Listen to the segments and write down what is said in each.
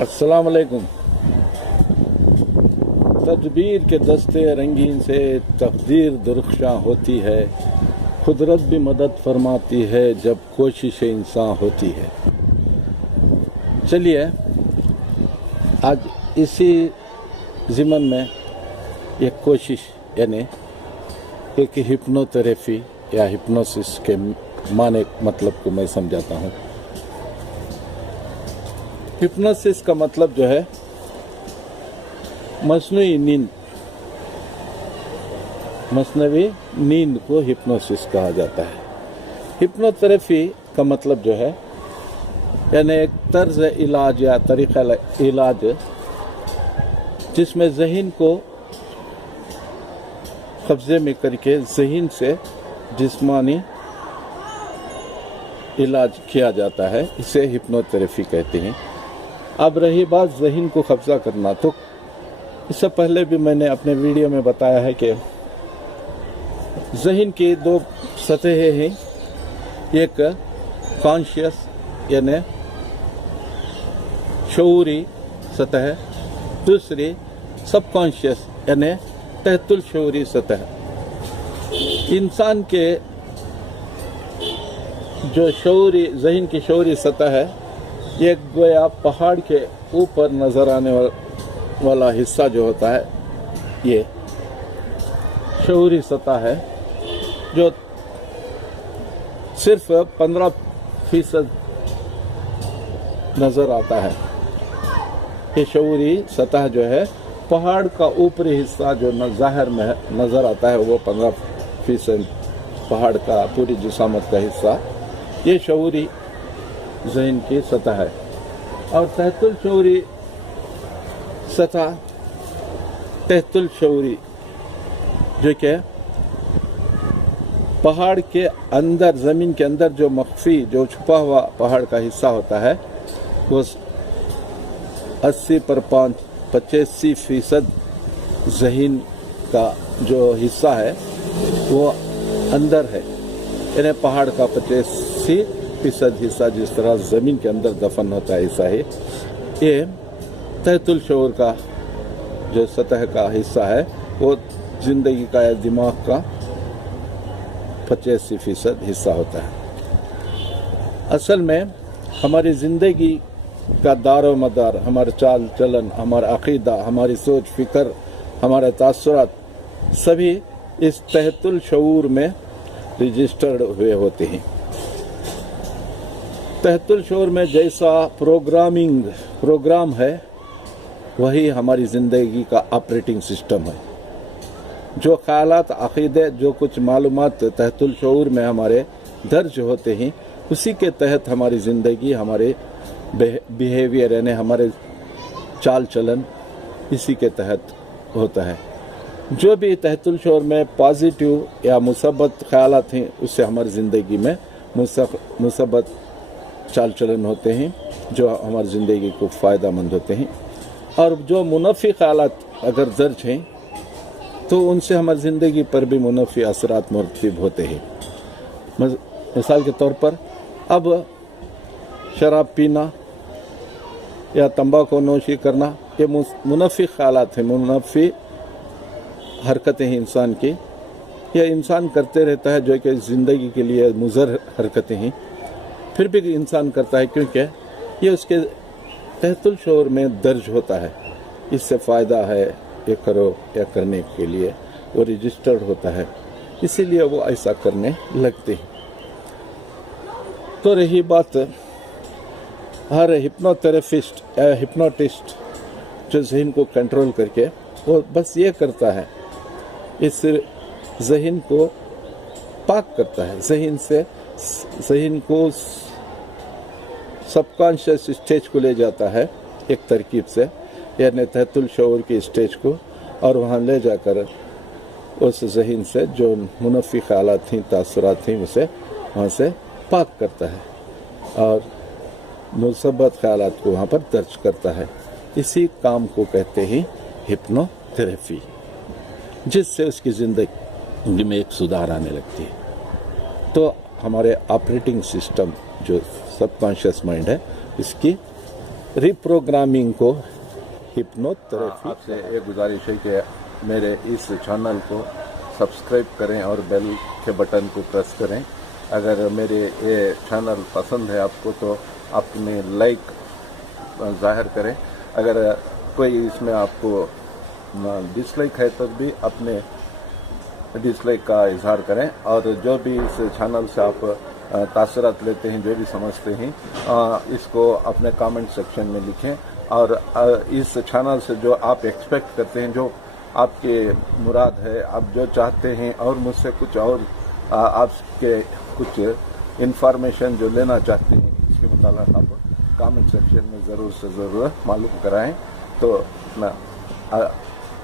अस्सलाम वालेकुम। तदबीर के दस्ते रंगीन से तकदीर दुरुख्शां होती है, कुदरत भी मदद फरमाती है जब कोशिश इंसान होती है। चलिए आज इसी ज़िमन में एक कोशिश यानी एक हिप्नोथेरेपी या हिप्नोसिस के माने मतलब को मैं समझाता हूँ। हिप्नोसिस का मतलब जो है मसनवी नींद को हिप्नोसिस कहा जाता है। हिप्नोथेरेपी का मतलब जो है यानी एक तर्ज इलाज या तरीक़ा इलाज जिसमें ज़हन को कब्ज़े में करके ज़हन से जिस्मानी इलाज किया जाता है, इसे हिप्नोथेरेपी कहते हैं। अब रही बात ज़हन को कब्ज़ा करना, तो इससे पहले भी मैंने अपने वीडियो में बताया है कि ज़हन की दो सतहें हैं, एक कॉन्शियस यानी शऊरी सतह, दूसरी सबकॉन्शियस यानी तहतुल शऊरी सतह। इंसान के जो शऊरी ज़हन की शऊरी सतह है, एक गोया पहाड़ के ऊपर नज़र आने वाला हिस्सा जो होता है, ये शऊरी सतह है जो सिर्फ 15% नज़र आता है। ये शऊरी सतह जो है, पहाड़ का ऊपरी हिस्सा जो ज़ाहिर में नज़र आता है वो 15% पहाड़ का पूरी जिसामत का हिस्सा, ये शऊरी ज़हन की सतह है। और तहतुल शऊरी सतह, तहतुल शऊरी जो कि पहाड़ के अंदर, ज़मीन के अंदर जो मख्फी, जो छुपा हुआ पहाड़ का हिस्सा होता है, वो 80% ज़हन का जो हिस्सा है वो अंदर है, यानी पहाड़ का 85% हिस्सा जिस तरह ज़मीन के अंदर दफन होता है हिस्सा है, ये तहतुल शऊर का जो सतह का हिस्सा है वो ज़िंदगी का या दिमाग का 85% हिस्सा होता है। असल में हमारी ज़िंदगी का दारो मदार, हमारा चाल चलन, हमारा अक़ीदा, हमारी सोच फ़िक्र, हमारे तासुरात सभी इस तहतुल शऊर में रजिस्टर्ड हुए होते हैं। तहतुल शऊर में जैसा प्रोग्राम है वही हमारी ज़िंदगी का ऑपरेटिंग सिस्टम है। जो ख़यालात, अक़ीदे, जो कुछ मालूमात तहतुल शऊर में हमारे दर्ज होते हैं, उसी के तहत हमारी ज़िंदगी, हमारे बिहेवियर यानी हमारे चाल चलन इसी के तहत होता है। जो भी तहतुल शऊर में पॉजिटिव या मुसब्बत ख़यालात हैं, उससे हमारी ज़िंदगी में मुसब्बत चाल चलन होते हैं जो हमारी ज़िंदगी को फ़ायदा मंद होते हैं। और जो मुनफ़ी ख़यालात अगर दर्ज हैं तो उनसे हमारी ज़िंदगी पर भी मुनफ़ी असरात मुरतब होते हैं। मिसाल के तौर पर अब शराब पीना या तंबाकू नोशी करना, ये मुनफ़ी ख़यालात हैं, मुनफ़ी हरकतें हैं इंसान की। यह इंसान करते रहता है जो कि ज़िंदगी के लिए मुज़र हरकतें हैं, फिर भी इंसान करता है क्योंकि ये उसके तहतुल शऊर में दर्ज होता है। इससे फ़ायदा है, ये करो या करने के लिए वो रजिस्टर्ड होता है, इसीलिए वो ऐसा करने लगते हैं। तो रही बात हर हिप्नोथेरेपिस्ट या हिप्नोटिस्ट जो ज़हन को कंट्रोल करके वो बस ये करता है, इस ज़हन को पाक करता है, ज़हन को सबकॉन्शियस स्टेज को ले जाता है एक तरकीब से, यानी तहतुल शऊर की स्टेज को, और वहाँ ले जाकर उस ज़हन से जो मुनफ़ी ख़यालात थीं, तासुरात थीं, उसे वहाँ से पाक करता है और मुसब्बत ख़यालात को वहाँ पर दर्ज करता है। इसी काम को कहते हैं हिप्नोथेरेपी, जिससे उसकी ज़िंदगी में एक सुधार आने लगती है। तो हमारे ऑपरेटिंग सिस्टम जो सबकॉन्शियस माइंड है, इसकी रिप्रोग्रामिंग को हिप्नोथेरेपी। आपसे एक गुजारिश है कि मेरे इस चैनल को सब्सक्राइब करें और बेल के बटन को प्रेस करें। अगर मेरे ये चैनल पसंद है आपको तो अपने लाइक जाहिर करें। अगर कोई इसमें आपको डिसलाइक है तो भी अपने डिसलाइक का इजहार करें। और जो भी इस चैनल से आप तासरात लेते हैं, जो भी समझते हैं, इसको अपने कमेंट सेक्शन में लिखें। और इस चैनल से जो आप एक्सपेक्ट करते हैं, जो आपके मुराद है, आप जो चाहते हैं, और मुझसे कुछ और आपके कुछ इंफॉर्मेशन जो लेना चाहते हैं, इसके मुताबिक आप कमेंट सेक्शन में ज़रूर से ज़रूर मालूम कराएं। तो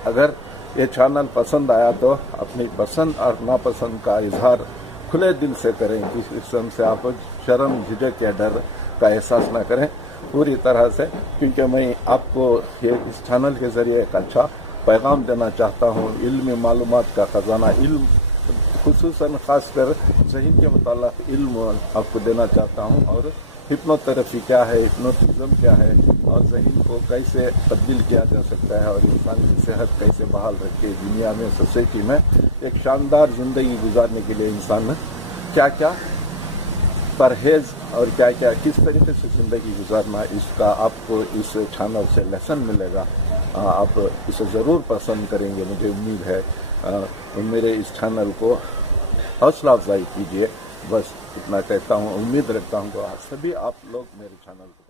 अगर ये चैनल पसंद आया तो अपनी पसंद और नापसंद का इजहार खुले दिल से करें। इस किस्म से आप शर्म, झिझक या डर का एहसास ना करें पूरी तरह से, क्योंकि मैं आपको ये इस चैनल के ज़रिए एक अच्छा पैगाम देना चाहता हूँ। इल्मी मालूमात का ख़जाना, इल्म खुसूसन ख़ासकर ज़हन के मुताल्लिक़ इल्म आपको देना चाहता हूँ। और हिप्नोथेरेपी क्या है, हिप्नोटिज़म क्या है, और ज़हन को कैसे तब्दील किया जा सकता है, और इंसान की सेहत कैसे बहाल रखे दुनिया में, सोसाइटी में एक शानदार ज़िंदगी गुजारने के लिए इंसान में क्या क्या परहेज़ और क्या क्या किस तरीके से ज़िंदगी गुजारना, इसका आपको इस चैनल से लेसन मिलेगा। आप इसे ज़रूर पसंद करेंगे, मुझे उम्मीद है। मेरे इस चैनल को हौसला अफजाई कीजिए, बस इतना कहता हूँ। उम्मीद रखता हूँ कि सभी आप लोग मेरे चैनल को